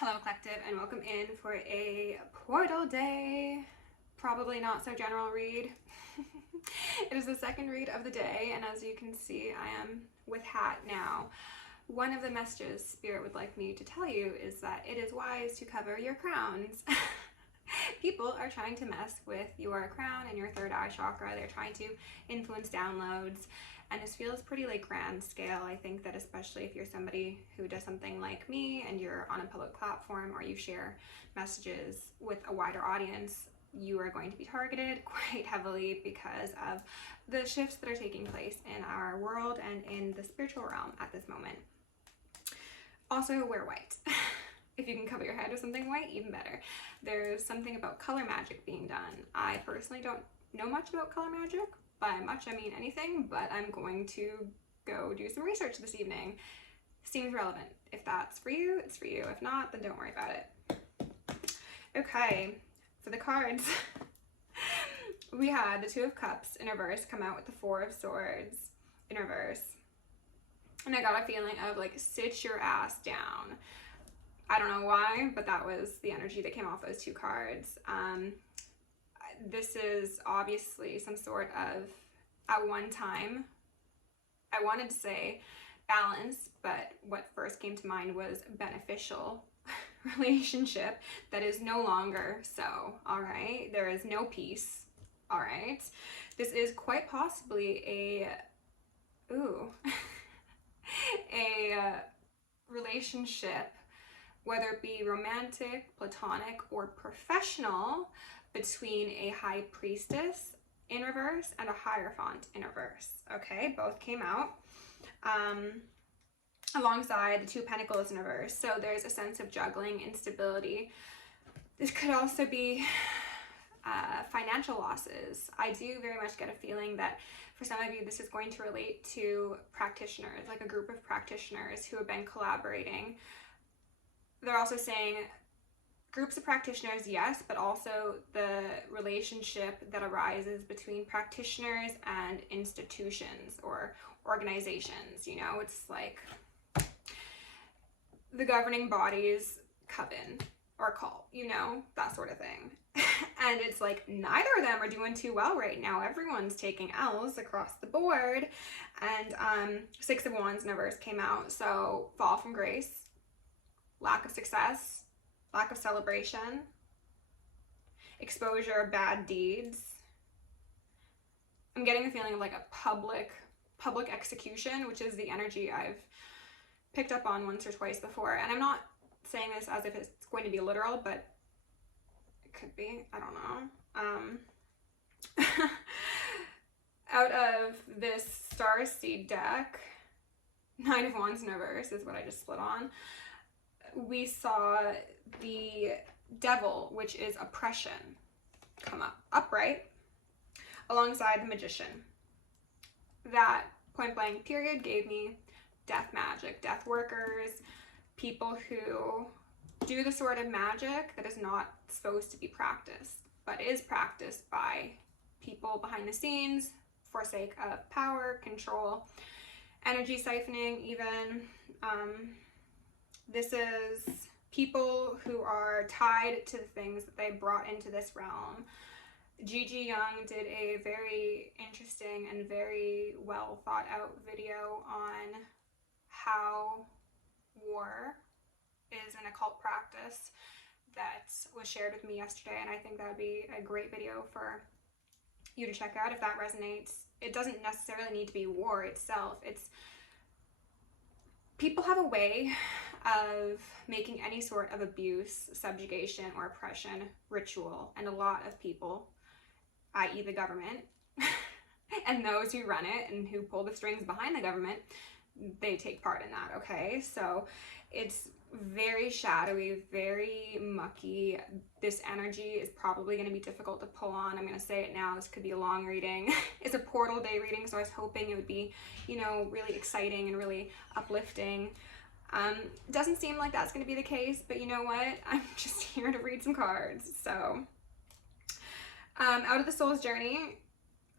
Hello Collective, and welcome in for a portal day. Probably not so general read. It is the second read of the day, and as you can see, I am with hat now. One of the messages Spirit would like me to tell you is that it is wise to cover your crowns. People are trying to mess with your crown and your third eye chakra. They're trying to influence downloads, and this feels pretty like grand scale. I think that especially if you're somebody who does something like me and you're on a public platform or you share messages with a wider audience, you are going to be targeted quite heavily because of the shifts that are taking place in our world and in the spiritual realm at this moment. Also, wear white. If you can cover your head with something white, even better. There's something about color magic being done. I personally don't know much about color magic. By much, I mean anything, but I'm going to go do some research this evening. Seems relevant. If that's for you, it's for you. If not, then don't worry about it. Okay, for the cards, we had the Two of Cups in reverse come out with the Four of Swords in reverse. And I got a feeling of like, sit your ass down. I don't know why, but that was the energy that came off those two cards. This is obviously some sort of, at one time, I wanted to say balance, but what first came to mind was beneficial relationship that is no longer so, all right? There is no peace, all right? This is quite possibly a relationship, whether it be romantic, platonic, or professional, between a high priestess in reverse and a hierophant in reverse. Okay, both came out alongside the Two Pentacles in reverse. So there's a sense of juggling, instability. This could also be financial losses. I do very much get a feeling that for some of you, this is going to relate to practitioners, like a group of practitioners who have been collaborating. They're also saying groups of practitioners, yes, but also the relationship that arises between practitioners and institutions or organizations. You know, it's like the governing body's coven or cult, you know, that sort of thing. And it's like neither of them are doing too well right now. Everyone's taking L's across the board. And Six of Wands in reverse came out. So fall from grace, lack of success, lack of celebration, exposure of bad deeds. I'm getting a feeling of like a public execution, which is the energy I've picked up on once or twice before. And I'm not saying this as if it's going to be literal, but it could be. I don't know. Out of this Star Seed deck, Nine of Wands in reverse is what I just split on. We saw the Devil, which is oppression, come up upright alongside the Magician. That point blank period gave me death magic, death workers, people who do the sort of magic that is not supposed to be practiced, but is practiced by people behind the scenes for sake of power, control, energy siphoning even. This is people who are tied to the things that they brought into this realm. Gigi Young did a very interesting and very well thought out video on how war is an occult practice that was shared with me yesterday, and I think that would be a great video for you to check out if that resonates. It doesn't necessarily need to be war itself. It's people have a way of making any sort of abuse, subjugation, or oppression ritual, and a lot of people, i.e. the government, and those who run it and who pull the strings behind the government, they take part in that, okay? So it's very shadowy, very mucky. This energy is probably going to be difficult to pull on. I'm going to say it now. This could be a long reading. It's a portal day reading, so I was hoping it would be, you know, really exciting and really uplifting. Doesn't seem like that's going to be the case, but you know what? I'm just here to read some cards. So, out of the Soul's Journey,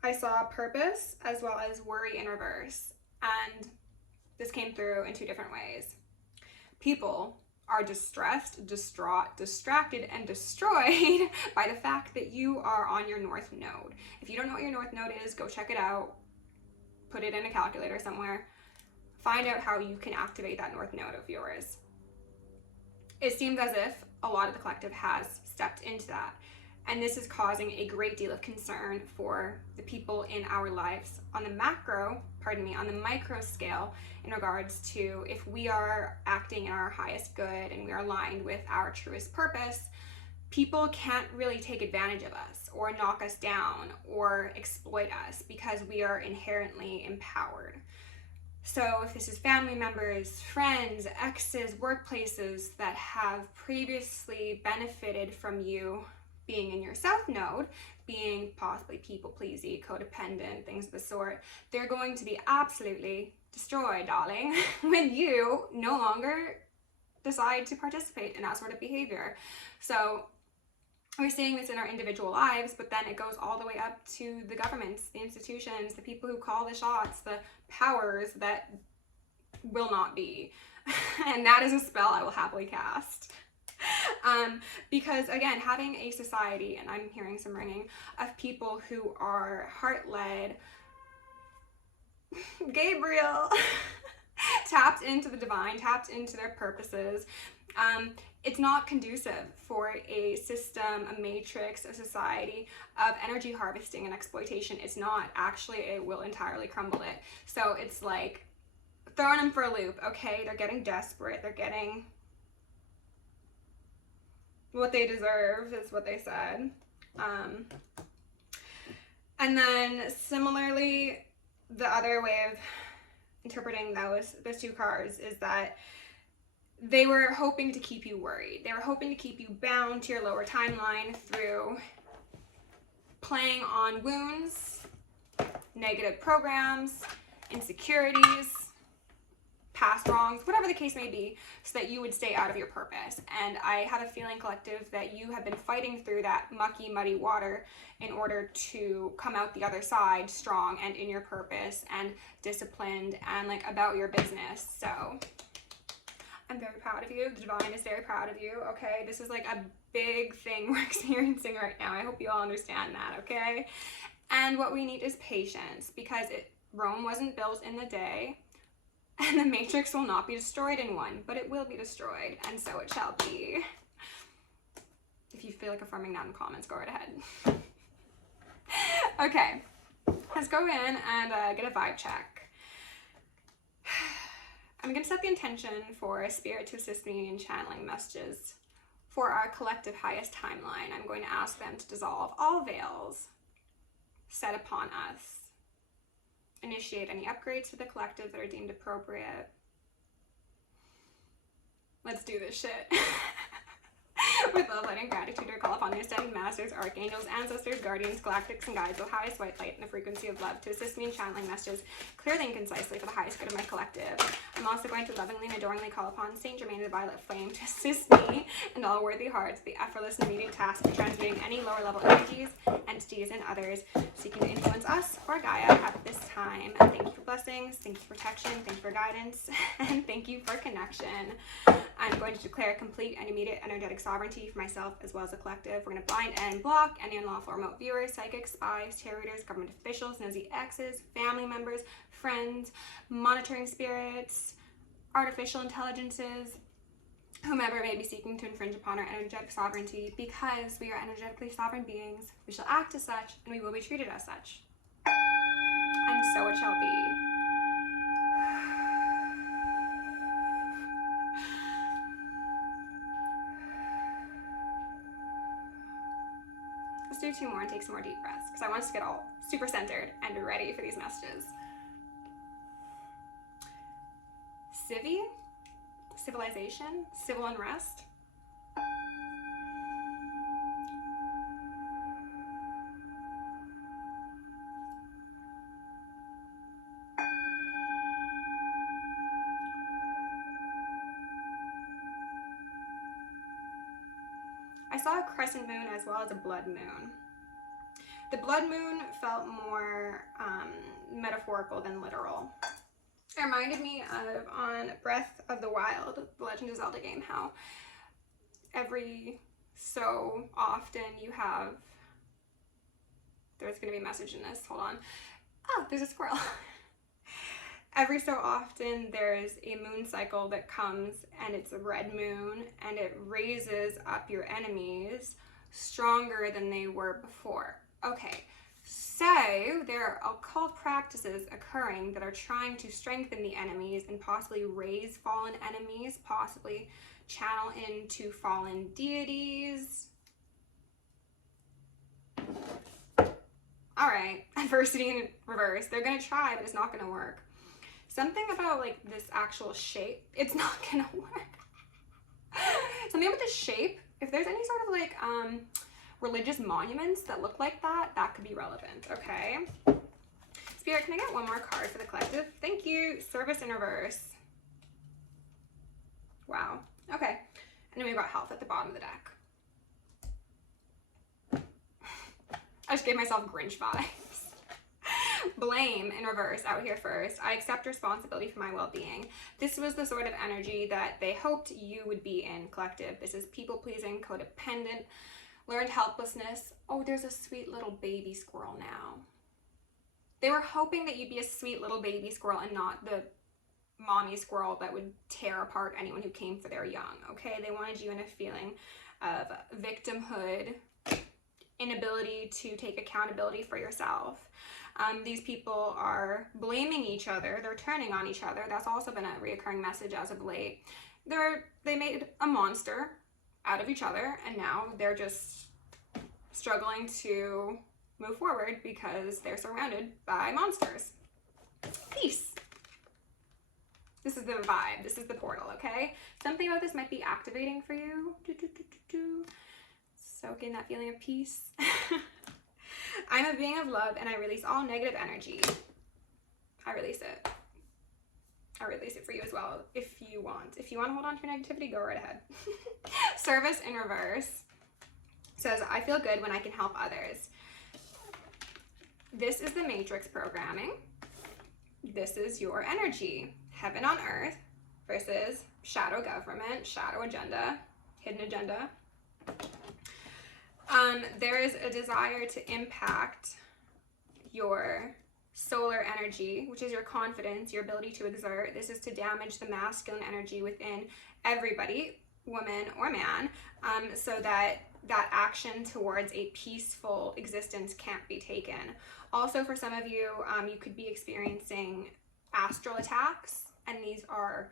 I saw purpose as well as worry in reverse. And this came through in two different ways. People are distressed, distraught, distracted, and destroyed by the fact that you are on your north node. If you don't know what your north node is, go check it out. Put it in a calculator somewhere. Find out how you can activate that north node of yours. It seems as if a lot of the collective has stepped into that. And this is causing a great deal of concern for the people in our lives on the on the micro scale, in regards to if we are acting in our highest good and we are aligned with our truest purpose, people can't really take advantage of us or knock us down or exploit us because we are inherently empowered. So if this is family members, friends, exes, workplaces that have previously benefited from you being in your south node, being possibly people-pleasy, codependent, things of the sort, they're going to be absolutely destroyed, darling, when you no longer decide to participate in that sort of behavior. So we're seeing this in our individual lives, but then it goes all the way up to the governments, the institutions, the people who call the shots, the powers that will not be. And that is a spell I will happily cast. Because again, having a society, and I'm hearing some ringing, of people who are heart-led, Gabriel, tapped into the divine, tapped into their purposes, it's not conducive for a system, a matrix, a society of energy harvesting and exploitation. It's not. Actually, it will entirely crumble it. So it's like throwing them for a loop. Okay, they're getting desperate. They're getting what they deserve, is what they said. And then similarly, the other way of interpreting those two cards is that they were hoping to keep you worried. They were hoping to keep you bound to your lower timeline through playing on wounds, negative programs, insecurities, past wrongs, whatever the case may be, so that you would stay out of your purpose. And I have a feeling, collective, that you have been fighting through that mucky, muddy water in order to come out the other side strong and in your purpose and disciplined and like about your business. So I'm very proud of you. The divine is very proud of you, okay? This is like a big thing we're experiencing right now. I hope you all understand that, okay? And what we need is patience, because Rome wasn't built in the day, and the matrix will not be destroyed in one, but it will be destroyed, and so it shall be. If you feel like affirming that in the comments, go right ahead. Okay, let's go in and get a vibe check. I'm going to set the intention for Spirit to assist me in channeling messages for our collective highest timeline. I'm going to ask them to dissolve all veils set upon us. Initiate any upgrades for the collective that are deemed appropriate. Let's do this shit. With love, light, and gratitude, I call upon the ascended masters, archangels, ancestors, guardians, galactics, and guides of highest white light and the frequency of love to assist me in channeling messages clearly and concisely for the highest good of my collective. I'm also going to lovingly and adoringly call upon Saint Germain the Violet Flame to assist me and all worthy hearts the effortless and immediate task of transmuting any lower level energies, entities, and others seeking to influence us or Gaia at this time. And thank you for blessings, thank you for protection, thank you for guidance, and thank you for connection. I'm going to declare complete and immediate energetic sovereignty for myself as well as the collective. We're going to blind and block any unlawful remote viewers, psychics, spies, tarot readers, government officials, nosy exes, family members, friends, monitoring spirits, artificial intelligences, whomever may be seeking to infringe upon our energetic sovereignty. Because we are energetically sovereign beings, we shall act as such and we will be treated as such. And so it shall be. Let's do 2 more and take some more deep breaths, because I want us to get all super centered and ready for these messages. Civi, civilization, civil unrest. I saw a crescent moon as well as a blood moon. The blood moon felt more metaphorical than literal. It reminded me of on Breath of the Wild, the Legend of Zelda game, how every so often you have, there's going to be a message in this, hold on. Oh, there's a squirrel. Every so often there's a moon cycle that comes and it's a red moon and it raises up your enemies stronger than they were before. Okay, so there are occult practices occurring that are trying to strengthen the enemies and possibly raise fallen enemies, possibly channel into fallen deities. All right, adversity in reverse. They're gonna try, but it's not gonna work. Something about like this actual shape, it's not gonna work. Something with the shape, if there's any sort of like religious monuments that look like that, that could be relevant, okay? Spirit, can I get one more card for the collective? Thank you. Service in reverse. Wow. Okay. And then we've got health at the bottom of the deck. I just gave myself Grinch vibes. Blame in reverse out here first. I accept responsibility for my well-being. This was the sort of energy that they hoped you would be in, collective. This is people-pleasing, codependent, learned helplessness. Oh, there's a sweet little baby squirrel now. They were hoping that you'd be a sweet little baby squirrel and not the mommy squirrel that would tear apart anyone who came for their young, okay? They wanted you in a feeling of victimhood, inability to take accountability for yourself. These people are blaming each other. They're turning on each other. That's also been a reoccurring message as of late. They made a monster out of each other, and now they're just struggling to move forward because they're surrounded by monsters. Peace. This is the vibe. This is the portal, okay? Something about this might be activating for you. Soak in that feeling of peace. I'm a being of love and I release all negative energy. I release it. I release it for you as well if you want. If you want to hold on to your negativity, go right ahead. Service in reverse says, I feel good when I can help others. This is the matrix programming. This is your energy. Heaven on earth versus shadow government, shadow agenda, hidden agenda. There is a desire to impact your solar energy, which is your confidence, your ability to exert. This is to damage the masculine energy within everybody, woman or man, so that action towards a peaceful existence can't be taken. Also, for some of you, you could be experiencing astral attacks, and these are,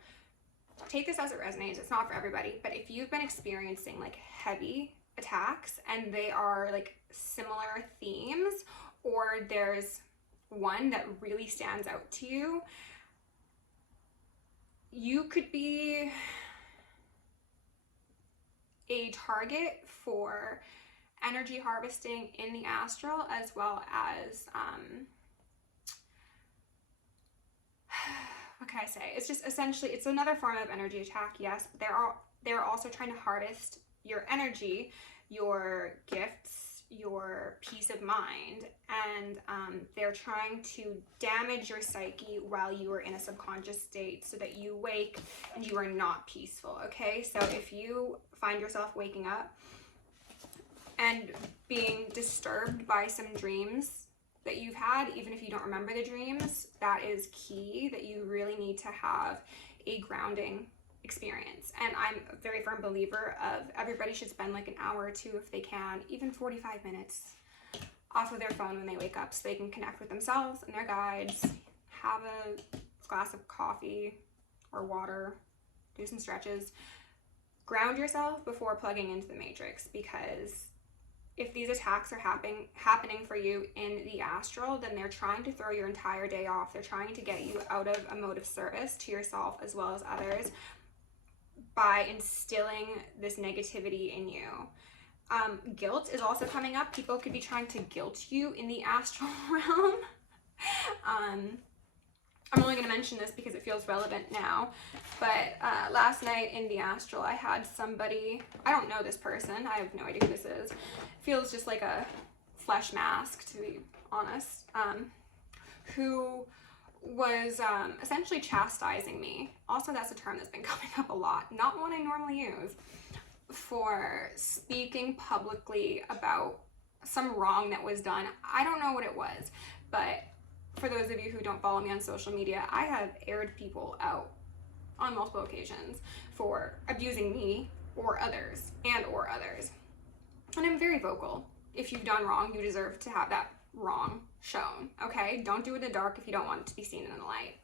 take this as it resonates, it's not for everybody, but if you've been experiencing like heavy attacks and they are like similar themes, or there's one that really stands out to you, you could be a target for energy harvesting in the astral, as well as what can I say? It's just essentially, it's another form of energy attack, yes, but they're also trying to harvest your energy, your gifts, your peace of mind, and they're trying to damage your psyche while you are in a subconscious state so that you wake and you are not peaceful, okay? So if you find yourself waking up and being disturbed by some dreams that you've had, even if you don't remember the dreams, that is key, that you really need to have a grounding experience. And I'm a very firm believer of everybody should spend like an hour or two, if they can, even 45 minutes off of their phone when they wake up, so they can connect with themselves and their guides, have a glass of coffee or water, do some stretches, ground yourself before plugging into the matrix, because if these attacks are happening for you in the astral, then they're trying to throw your entire day off. They're trying to get you out of a mode of service to yourself as well as others by instilling this negativity in you. Guilt is also coming up. People could be trying to guilt you in the astral realm. I'm only going to mention this because it feels relevant now, but last night in the astral, I had somebody, I don't know this person, I have no idea who this is, feels just like a flesh mask, to be honest, who was essentially chastising me. Also, that's a term that's been coming up a lot, not one I normally use, for speaking publicly about some wrong that was done. I don't know what it was, but for those of you who don't follow me on social media, I have aired people out on multiple occasions for abusing me or others, and I'm very vocal. If you've done wrong, you deserve to have that wrong shown, okay? Don't do it in the dark if you don't want it to be seen in the light.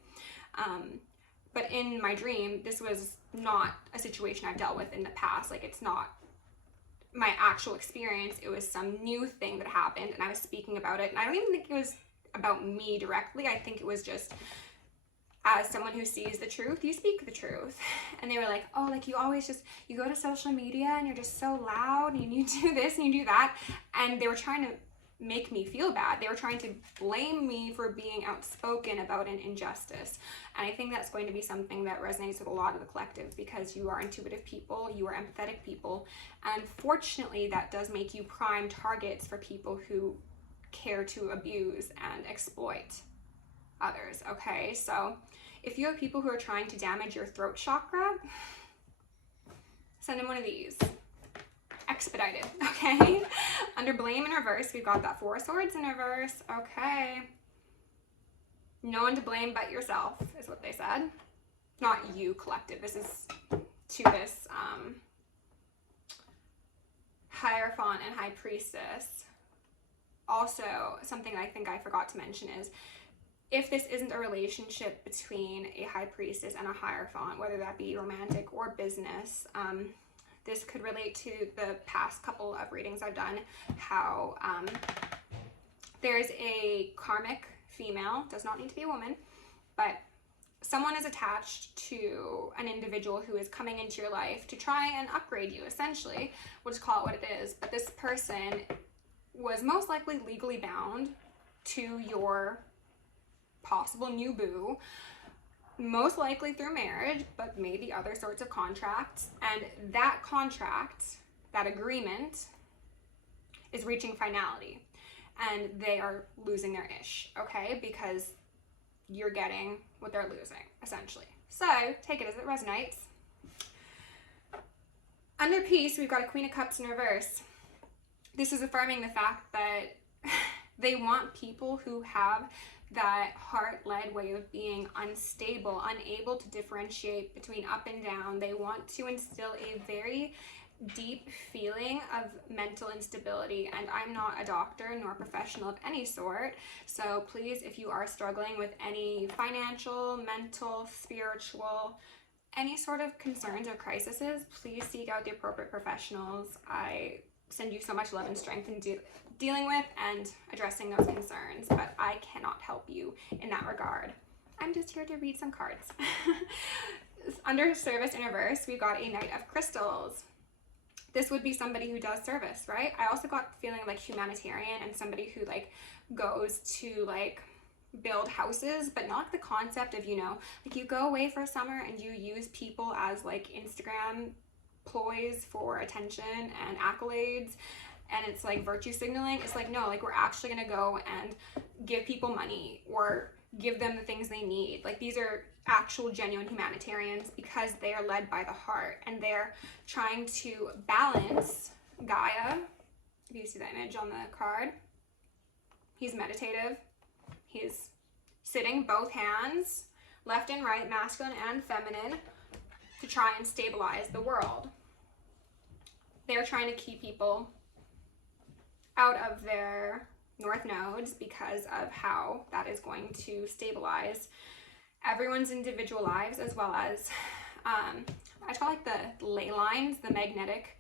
But in my dream, this was not a situation I've dealt with in the past. Like, it's not my actual experience. It was some new thing that happened, and I was speaking about it. And I don't even think it was about me directly. I think it was just, as someone who sees the truth, you speak the truth. And they were like, oh, like you always just, you go to social media and you're just so loud and you do this and you do that. And they were trying to make me feel bad. They were trying to blame me for being outspoken about an injustice. And I think that's going to be something that resonates with a lot of the collective, because you are intuitive people, you are empathetic people. And fortunately, that does make you prime targets for people who care to abuse and exploit others, okay? So if you have people who are trying to damage your throat chakra, send them one of these. Expedited, okay? Under blame in reverse, we've got that 4 of Swords in reverse, okay? No one to blame but yourself, is what they said. Not you, collective. This is to this Hierophant and High Priestess. Also, something I think I forgot to mention is, if this isn't a relationship between a High Priestess and a Hierophant, whether that be romantic or business, this could relate to the past couple of readings I've done, how there's a karmic female, does not need to be a woman, but someone is attached to an individual who is coming into your life to try and upgrade you, essentially. We'll just call it what it is. But this person was most likely legally bound to your possible new boo, most likely through marriage, but maybe other sorts of contracts. And that contract, that agreement, is reaching finality. And they are losing their ish, okay? Because you're getting what they're losing, essentially. So, take it as it resonates. Under peace, we've got a Queen of Cups in reverse. This is affirming the fact that they want people who have that heart-led way of being unstable, unable to differentiate between up and down. They want to instill a very deep feeling of mental instability, and I'm not a doctor nor a professional of any sort, so please, if you are struggling with any financial, mental, spiritual, any sort of concerns or crises, please seek out the appropriate professionals. I send you so much love and strength in dealing with and addressing those concerns, but I cannot help you in that regard. I'm just here to read some cards. Under service in reverse, we've got a Knight of Crystals. This would be somebody who does service, right? I also got the feeling like humanitarian and somebody who like goes to like build houses, but not the concept of, you know, like you go away for summer and you use people as like Instagram ploys for attention and accolades, and it's like virtue signaling. It's like, no, like we're actually gonna go and give people money or give them the things they need. Like these are actual genuine humanitarians because they are led by the heart, and they're trying to balance Gaia. If you see that image on the card, he's meditative. He's sitting both hands, left and right, masculine and feminine, to try and stabilize the world. They're trying to keep people out of their north nodes because of how that is going to stabilize everyone's individual lives, as well as I call like the ley lines, the magnetic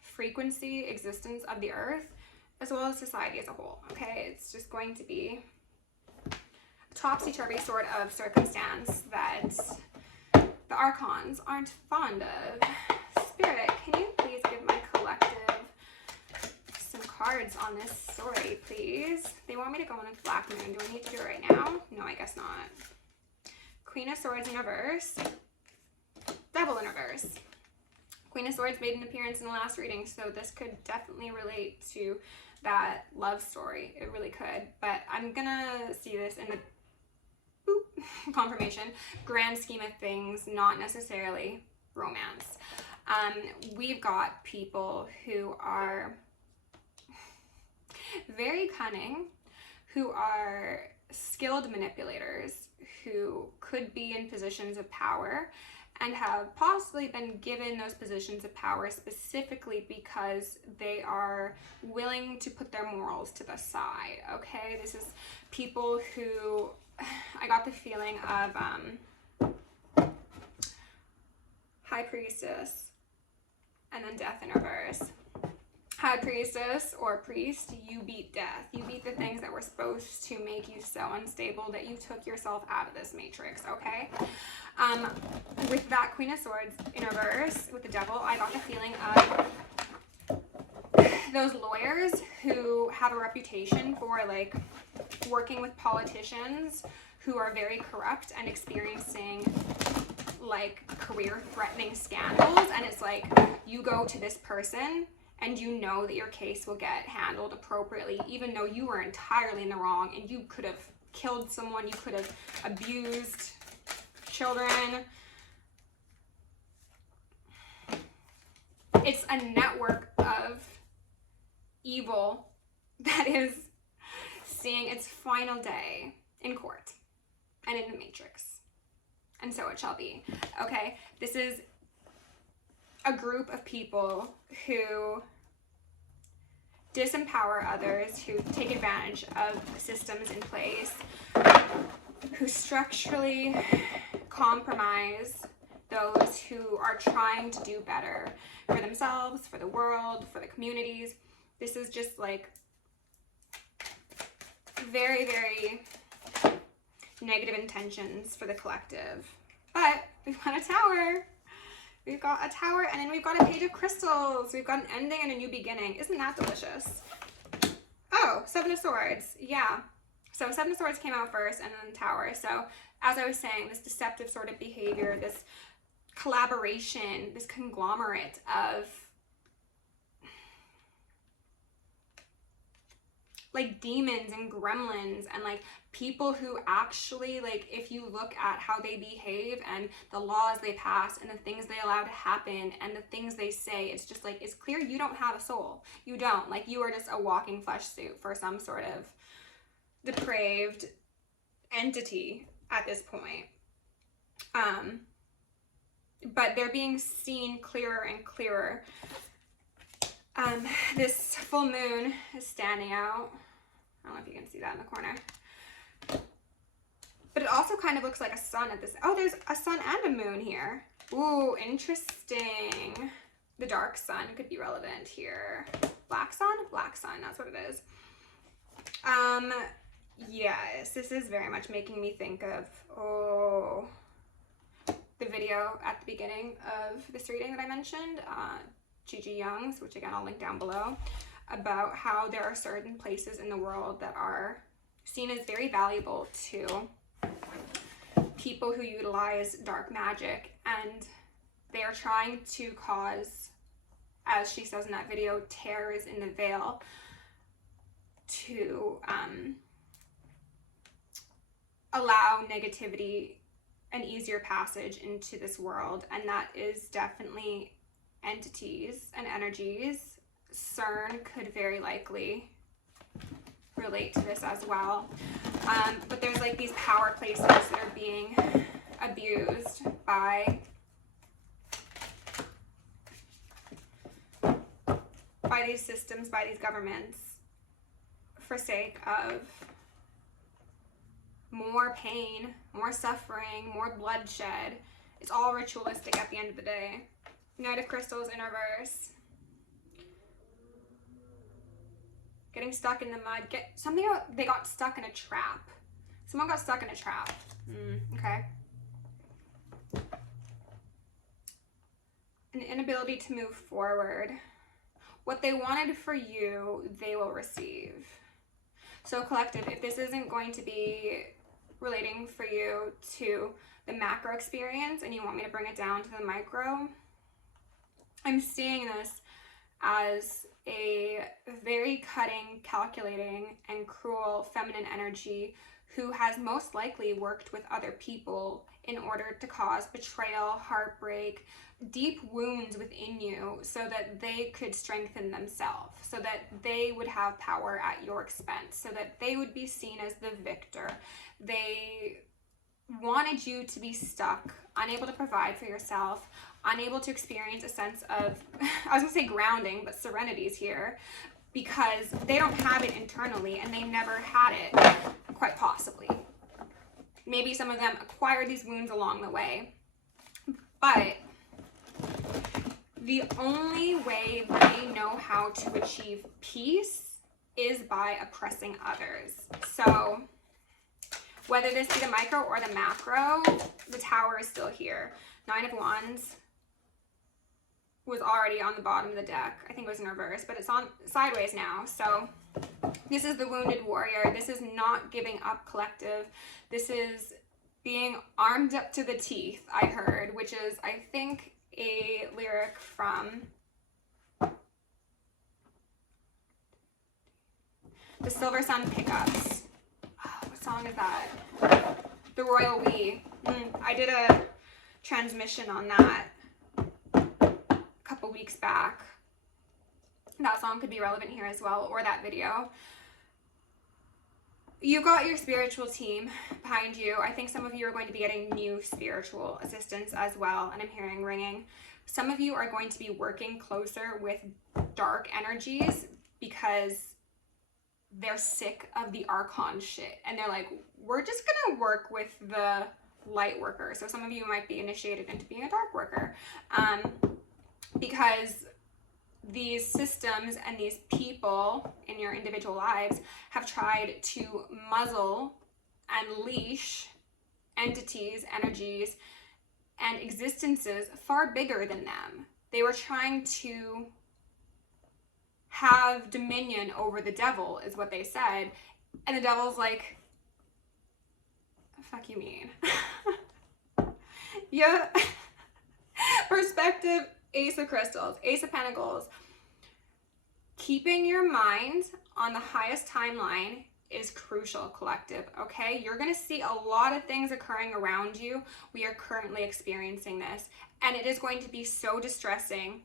frequency existence of the earth, as well as society as a whole. Okay, it's just going to be a topsy-turvy sort of circumstance that the archons aren't fond of. Spirit, can you please give my collective some cards on this story, please? They want me to go on a black moon. Do I need to do it right now? No, I guess not. Queen of Swords in reverse. Devil in reverse. Queen of Swords made an appearance in the last reading, so this could definitely relate to that love story. It really could. But I'm gonna see this in the confirmation grand scheme of things, not necessarily romance. We've got people who are very cunning, who are skilled manipulators, who could be in positions of power and have possibly been given those positions of power specifically because they are willing to put their morals to the side, okay? This is people who, I got the feeling of High Priestess and then Death in reverse. High Priestess or Priest, you beat death. You beat the things that were supposed to make you so unstable that you took yourself out of this matrix, okay? With that Queen of Swords in reverse, with the Devil, I got the feeling of those lawyers who have a reputation for like working with politicians who are very corrupt and experiencing like career-threatening scandals, and it's like you go to this person and you know that your case will get handled appropriately, even though you were entirely in the wrong and you could have killed someone, you could have abused children. It's a network of evil that is seeing its final day in court and in the matrix. And so it shall be. Okay, this is a group of people who disempower others, who take advantage of systems in place, who structurally compromise those who are trying to do better for themselves, for the world, for the communities. This is just like very, very negative intentions for the collective. But we've got a Tower. We've got a Tower, and then we've got a Page of Crystals. We've got an ending and a new beginning. Isn't that delicious? Oh, Seven of Swords. Yeah. So Seven of Swords came out first, and then Tower. So as I was saying, this deceptive sort of behavior, this collaboration, this conglomerate of like demons and gremlins and like people who actually, like, if you look at how they behave and the laws they pass and the things they allow to happen and the things they say, it's just like, it's clear you don't have a soul. You don't. Like, you are just a walking flesh suit for some sort of depraved entity at this point. But they're being seen clearer and clearer. This full moon is standing out. I don't know if you can see that in the corner. But it also kind of looks like a sun at this. Oh, there's a sun and a moon here. Ooh, interesting. The dark sun could be relevant here. Black sun? Black sun, that's what it is. Yes, this is very much making me think of, the video at the beginning of this reading that I mentioned, Gigi Young's, which again I'll link down below, about how there are certain places in the world that are seen as very valuable to people who utilize dark magic, and they are trying to cause, as she says in that video, tears in the veil to allow negativity an easier passage into this world, and that is definitely entities and energies. CERN could very likely relate to this as well. But there's like these power places that are being abused by these systems, by these governments, for sake of more pain, more suffering, more bloodshed. It's all ritualistic at the end of the day. Knight of Crystals in reverse. Getting stuck in the mud. They got stuck in a trap. Someone got stuck in a trap. Okay. An inability to move forward. What they wanted for you, they will receive. So collective, if this isn't going to be relating for you to the macro experience and you want me to bring it down to the micro, I'm seeing this as a very cutting, calculating, and cruel feminine energy who has most likely worked with other people in order to cause betrayal, heartbreak, deep wounds within you so that they could strengthen themselves, so that they would have power at your expense, so that they would be seen as the victor. They wanted you to be stuck, unable to provide for yourself, unable to experience a sense of, I was gonna say grounding, but serenity is here, because they don't have it internally and they never had it, quite possibly. Maybe some of them acquired these wounds along the way, but the only way they know how to achieve peace is by oppressing others. So whether this be the micro or the macro, the Tower is still here. 9 of Wands was already on the bottom of the deck. I think it was in reverse, but it's on sideways now. So this is the wounded warrior. This is not giving up collective. This is being armed up to the teeth, I heard, which is, I think, a lyric from the Silver Sun Pickups. Oh, what song is that? The Royal We. I did a transmission on that a couple weeks back. That song could be relevant here as well, or that video. You've got your spiritual team behind you. I think some of you are going to be getting new spiritual assistance as well, and I'm hearing ringing. Some of you are going to be working closer with dark energies because they're sick of the Archon shit, and they're like, we're just gonna work with the light worker. So some of you might be initiated into being a dark worker, because these systems and these people in your individual lives have tried to muzzle and leash entities, energies, and existences far bigger than them. They were trying to have dominion over the devil, is what they said. And the devil's like, fuck you mean? Yeah. Perspective, Ace of Crystals, Ace of Pentacles. Keeping your mind on the highest timeline is crucial, collective, okay? You're gonna see a lot of things occurring around you. We are currently experiencing this, and it is going to be so distressing,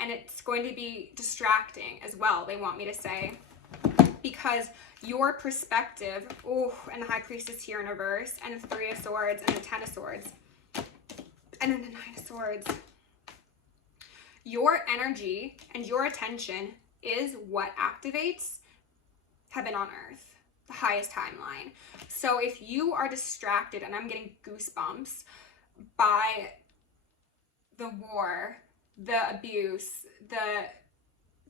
and it's going to be distracting as well, they want me to say, because your perspective, and the High Priestess here in reverse, and the 3 of Swords, and the 10 of Swords, and then the 9 of Swords. Your energy and your attention is what activates heaven on earth, the highest timeline. So if you are distracted, and I'm getting goosebumps, by the war, the abuse, the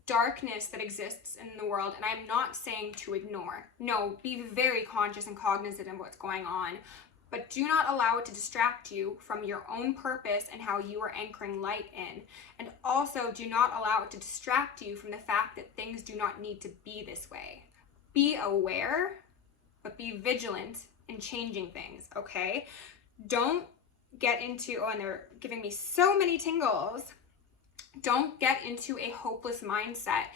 darkness that exists in the world, and I'm not saying to ignore. No, be very conscious and cognizant of what's going on, but do not allow it to distract you from your own purpose and how you are anchoring light in. And also do not allow it to distract you from the fact that things do not need to be this way. Be aware, but be vigilant in changing things, okay? Don't get into, and they're giving me so many tingles. Don't get into a hopeless mindset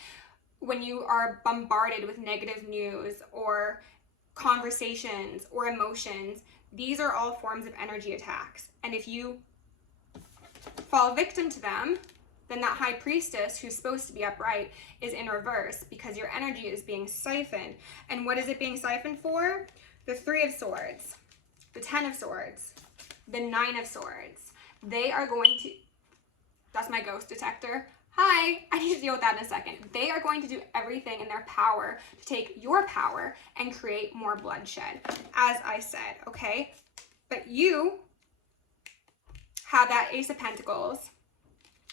when you are bombarded with negative news or conversations or emotions. These are all forms of energy attacks. And if you fall victim to them, then that High Priestess, who's supposed to be upright, is in reverse because your energy is being siphoned. And what is it being siphoned for? The 3 of Swords, the 10 of Swords, the 9 of Swords. They are going to, that's my ghost detector. Hi, I need to deal with that in a second. They are going to do everything in their power to take your power and create more bloodshed, as I said, okay? But you have that Ace of Pentacles.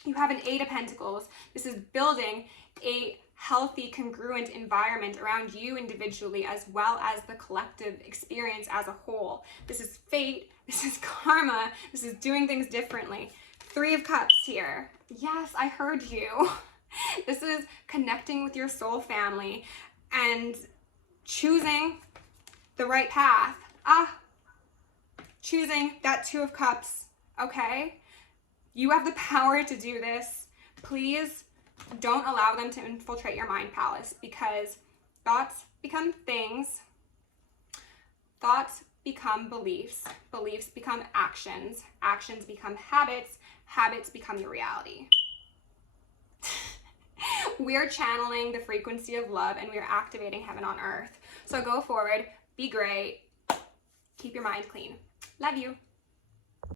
You have an 8 of Pentacles. This is building a healthy, congruent environment around you individually, as well as the collective experience as a whole. This is fate. This is karma. This is doing things differently. 3 of Cups here. Yes, I heard you. This is connecting with your soul family and choosing the right path. Choosing that 2 of Cups, okay? You have the power to do this. Please Don't allow them to infiltrate your mind palace, because thoughts become things, thoughts become beliefs, beliefs become actions, actions become habits, habits become your reality. We're channeling the frequency of love and we're activating heaven on earth. So go forward, be great, keep your mind clean. Love you.